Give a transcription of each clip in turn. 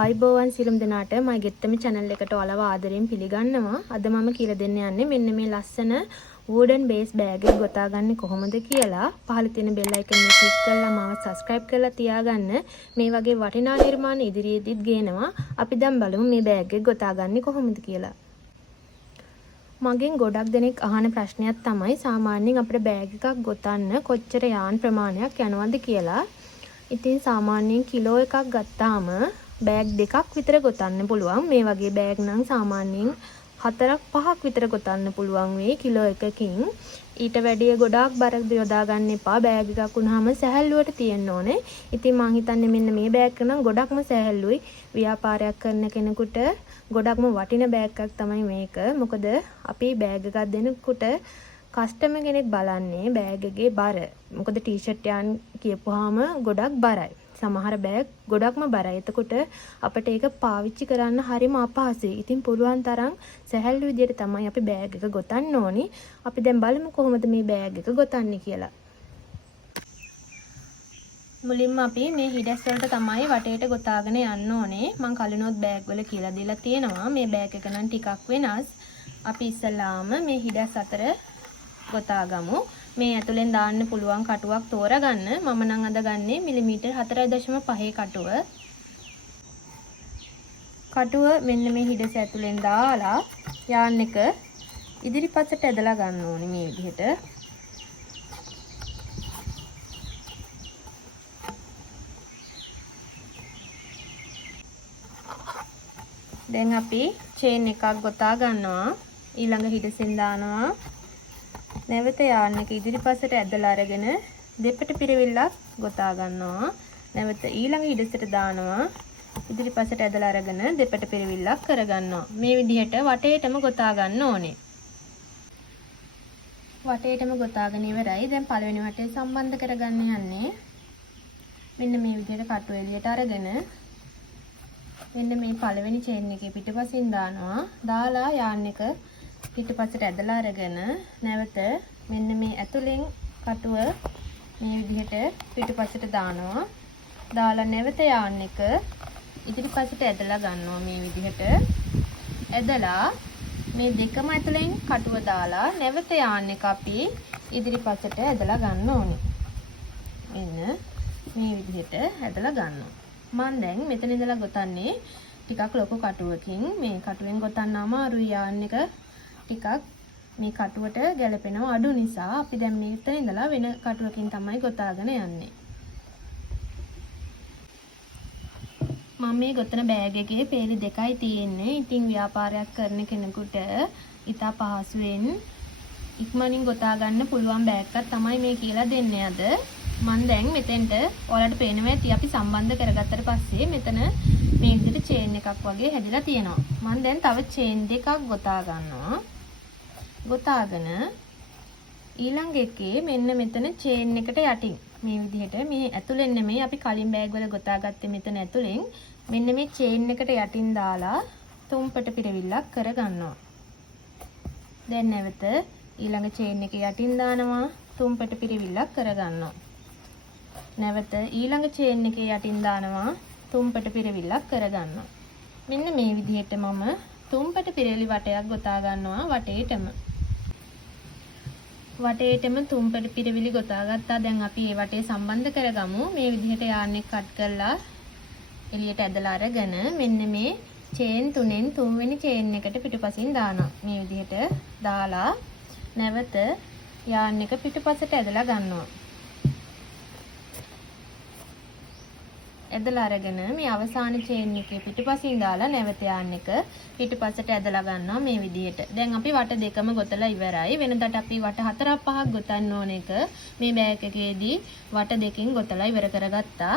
ආයිබෝවන් සියලුම දෙනාට මගේ ගෙත්තම channel එකට ඔයාලව ආදරයෙන් පිළිගන්නවා. අද මම කියලා දෙන්න යන්නේ මෙන්න මේ ලස්සන wooden base bag එක ගොතාගන්නේ කොහොමද කියලා. පහළ තියෙන bell icon එක click කරලා මාව subscribe කරලා තියාගන්න. මේ වගේ වටිනා නිර්මාණ ඉදිරියේදීත් ගේනවා. අපි දැන් බලමු මේ bag එක ගොතාගන්නේ කොහොමද කියලා. මගෙන් ගොඩක් දෙනෙක් අහන ප්‍රශ්නයක් තමයි සාමාන්‍යයෙන් අපේ bag එකක් ගොතන්න කොච්චර යාන් ප්‍රමාණයක් යනවද කියලා. ඉතින් සාමාන්‍යයෙන් කිලෝ එකක් ගත්තාම බෑග් දෙකක් විතර ගොතන්න පුළුවන්. මේ වගේ බෑග් නම් සාමාන්‍යයෙන් 4-5ක් විතර ගොතන්න පුළුවන් වෙයි කිලෝ එකකින්. ඊට වැඩිය ගොඩාක් බර යොදා ගන්න එපා. බෑග් එකක් වුණාම සැහැල්ලුවට තියෙන්න ඕනේ. ඉතින් මං හිතන්නේ මෙන්න මේ බෑග් එක නම් ගොඩක්ම සැහැල්ලුයි. ව්‍යාපාරයක් කරන කෙනෙකුට ගොඩක්ම වටින බෑග් එකක් තමයි මේක. මොකද අපි බෑග් එකක් දෙනකොට කස්ටමර් කෙනෙක් බලන්නේ බෑග් එකේ බර. මොකද ටී-ෂර්ට් යන් කියපුවාම ගොඩක් බරයි. සමහර බෑග් ගොඩක්ම බරයි. එතකොට අපිට ඒක පාවිච්චි කරන්න හරිම අපහසුයි. ඉතින් පුළුවන් තරම් සැහැල්ලු විදියට තමයි අපි බෑග් එක ගොතන්න ඕනි. අපි දැන් බලමු කොහොමද මේ බෑග් එක ගොතන්නේ කියලා. මුලින්ම අපි මේ හිඩැස් වලට තමයි වටේට ගොතාගෙන යන්න ඕනේ. මම කලිනොත් බෑග් වල කියලා දීලා තියෙනවා. මේ බෑග් එක නම් ටිකක් වෙනස්. අපි ඉස්සලාම මේ හිඩැස් අතර ගොතාගමු. මේ ඇතුලෙන් දාන්න පුළුවන් කටුවක් තෝරගන්න. මම නම් අද ගන්නේ මිලිමීටර් 4.5 කටුව. කටුව මෙන්න මේ හිඩැස ඇතුලෙන් දාලා යාන් එක ඉදිරිපසට ඇදලා ගන්න ඕනේ මේ විදිහට. දැන් අපි චේන් එකක් ගොතා ගන්නවා. ඊළඟ හිඩැසෙන් දානවා. නැවත යාන් එක ඉදිරිපසට ඇදලා අරගෙන දෙපට පිරවිල්ලක් ගොතා ගන්නවා. නැවත ඊළඟ හිඩැසට දානවා. ඉදිරිපසට ඇදලා අරගෙන දෙපට පිරවිල්ලක් කරගන්නවා. මේ විදිහට වටේටම ගොතා ගන්න ඕනේ. වටේටම ගොතාගෙන ඉවරයි. දැන් පළවෙනි වටේ සම්බන්ධ කරගන්න යන්නේ. මෙන්න මේ විදිහට කටුව එළියට අරගෙන මෙන්න මේ පළවෙනි චේන් එකේ පිටපසින් දානවා. දාලා යාන් එක පිටපසට ඇදලා අරගෙන නැවත මෙන්න මේ ඇතුලෙන් කටුව මේ විදිහට පිටපසට දානවා. දාලා නැවත යාන් එක ඉදිරිපසට ඇදලා ගන්නවා මේ විදිහට. ඇදලා මේ දෙකම ඇතුලෙන් කටුව දාලා නැවත යාන් එක අපි ඉදිරිපසට ඇදලා ගන්න ඕනේ. මෙන්න මේ විදිහට ඇදලා ගන්නවා. මම දැන් මෙතන ඉඳලා ගොතන්නේ ටිකක් ලොකු කටුවකින්. මේ කටුවෙන් ගොතන්න අමාරුයි යාන් එක. ටිකක් මේ කටුවට ගැලපෙනව අඩු නිසා අපි දැන් මෙතන ඉඳලා වෙන කටුවකින් තමයි ගොතාගෙන යන්නේ. මම මේ ගොතන බෑග් එකේ පේලි දෙකයි තියෙන්නේ. ඉතින් ව්‍යාපාරයක් කරන කෙනෙකුට ඉතා පහසුවෙන් ඉක්මනින් ගොතා ගන්න පුළුවන් බෑග් එකක් තමයි මේ කියලා දෙන්නේ අද. මම දැන් මෙතෙන්ට ඔයාලට පේනවා ඇති අපි සම්බන්ධ කරගත්තට පස්සේ මෙතන මේ විදිහට චේන් එකක් වගේ හැදිලා තියෙනවා. මම දැන් තව චේන් දෙකක් ගොතා ගන්නවා. ගොතාගෙන ඊළඟ එකේ මෙන්න මෙතන චේන් එකට යටින් මේ විදිහට මේ ඇතුලෙන් නෙමෙයි අපි කලින් බෑග් වල ගොතාගත්තේ මෙතන ඇතුලෙන් මෙන්න මේ චේන් එකට යටින් දාලා තුම්පට පිරවිල්ලක් කරගන්නවා. දැන් නැවත ඊළඟ චේන් එකේ යටින් දානවා තුම්පට පිරවිල්ලක් කරගන්නවා. නැවත ඊළඟ චේන් එකේ යටින් දානවා තුම්පට පිරවිල්ලක් කරගන්නවා. මෙන්න මේ විදිහට මම තුම්පට පිරවිලි වටයක් ගොතා ගන්නවා වටේටම. වටේටම තුම්පට පිරවිලි ගොතාගත්තා. දැන් අපි මේ වටේ සම්බන්ධ කරගමු. මේ විදිහට යාන් එක කට් කරලා එළියට ඇදලා අරගෙන මෙන්න මේ චේන් තුනෙන් තුන්වෙනි චේන් එකට පිටුපසින් දානවා. මේ විදිහට දාලා නැවත යාන් එක පිටුපසට ඇදලා ගන්නවා. ඇදලා අරගෙන මේ අවසාන චේන් එකේ පිටුපසින් දාලා නැවත යාන් එක පිටුපසට ඇදලා ගන්නවා මේ විදිහට. දැන් අපි වට දෙකම ගොතලා ඉවරයි. වෙනදාට අපි වට 4-5ක් ගොතන්න ඕන එක මේ බෑග් එකේදී වට දෙකකින් ගොතලා ඉවර කරගත්තා.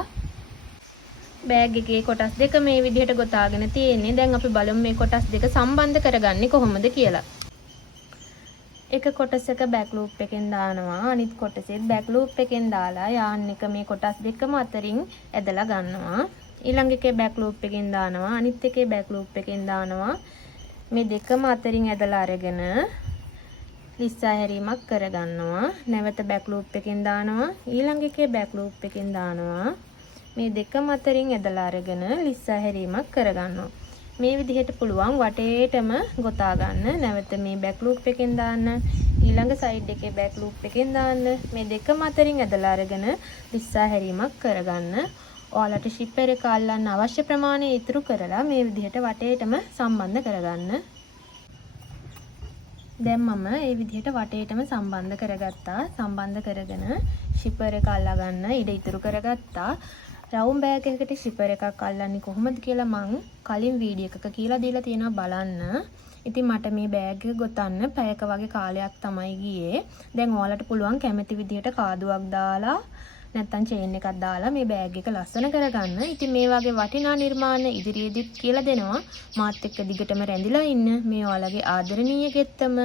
බෑග් එකේ කොටස් දෙක මේ විදිහට ගොතාගෙන තියෙන්නේ. දැන් අපි බලමු මේ කොටස් දෙක සම්බන්ධ කරගන්නේ කොහොමද කියලා. එක කොටසක බෑක් ලූප් එකෙන් දානවා. අනිත් කොටසෙත් බෑක් ලූප් එකෙන් දාලා යාන් එක මේ කොටස් දෙකම අතරින් ඇදලා ගන්නවා. ඊළඟ එකේ බෑක් ලූප් එකෙන් දානවා. අනිත් එකේ බෑක් ලූප් එකෙන් දානවා. මේ දෙකම අතරින් ඇදලා අරගෙන ලිස්සා හැරීමක් කරගන්නවා. නැවත බෑක් ලූප් එකෙන් දානවා. ඊළඟ එකේ බෑක් ලූප් එකෙන් දානවා. මේ දෙකම අතරින් ඇදලා අරගෙන ලිස්සා හැරීමක් කරගන්නවා. මේ විදිහට පුළුවන් වටේටම ගොතා ගන්න. නැවත මේ බෑක් ලූප් එකෙන් දාන්න. ඊළඟ සයිඩ් එකේ බෑක් ලූප් එකෙන් දාන්න. මේ දෙකම අතරින් ඇදලා අරගෙන ලිස්සා හැරීමක් කරගන්න. ඔයාලට ෂිපර් එක අල්ලන්න අවශ්‍ය ප්‍රමාණය ඉතුරු කරලා මේ විදිහට වටේටම සම්බන්ධ කරගන්න. දැන් මම මේ විදිහට වටේටම සම්බන්ධ කරගත්තා. සම්බන්ධ කරගෙන ෂිපර් එක අල්ලා ගන්න ඉඩ ඉතුරු කරගත්තා. රවුම් බෑග් එකකට ෂිපර් එකක් අල්ලන්නේ කොහොමද කියලා මං කලින් වීඩියෝ එකක කියලා දීලා තියෙනවා බලන්න. ඉතින් මට මේ බෑග් එක ගොතන්න පැයක වගේ කාලයක් තමයි ගියේ. දැන් ඔයාලට පුළුවන් කැමති විදිහට කාදුවක් දාලා නැත්තම් චේන් එකක් දාලා මේ බෑග් එක ලස්සන කරගන්න. ඉතින් මේ වගේ වටිනා නිර්මාණ ඉදිරියේදීත් කියලා දෙනවා. මාත් එක්ක දිගටම රැඳිලා ඉන්න. මේ ඔයාලගේ ආදරණීය ගෙත්තම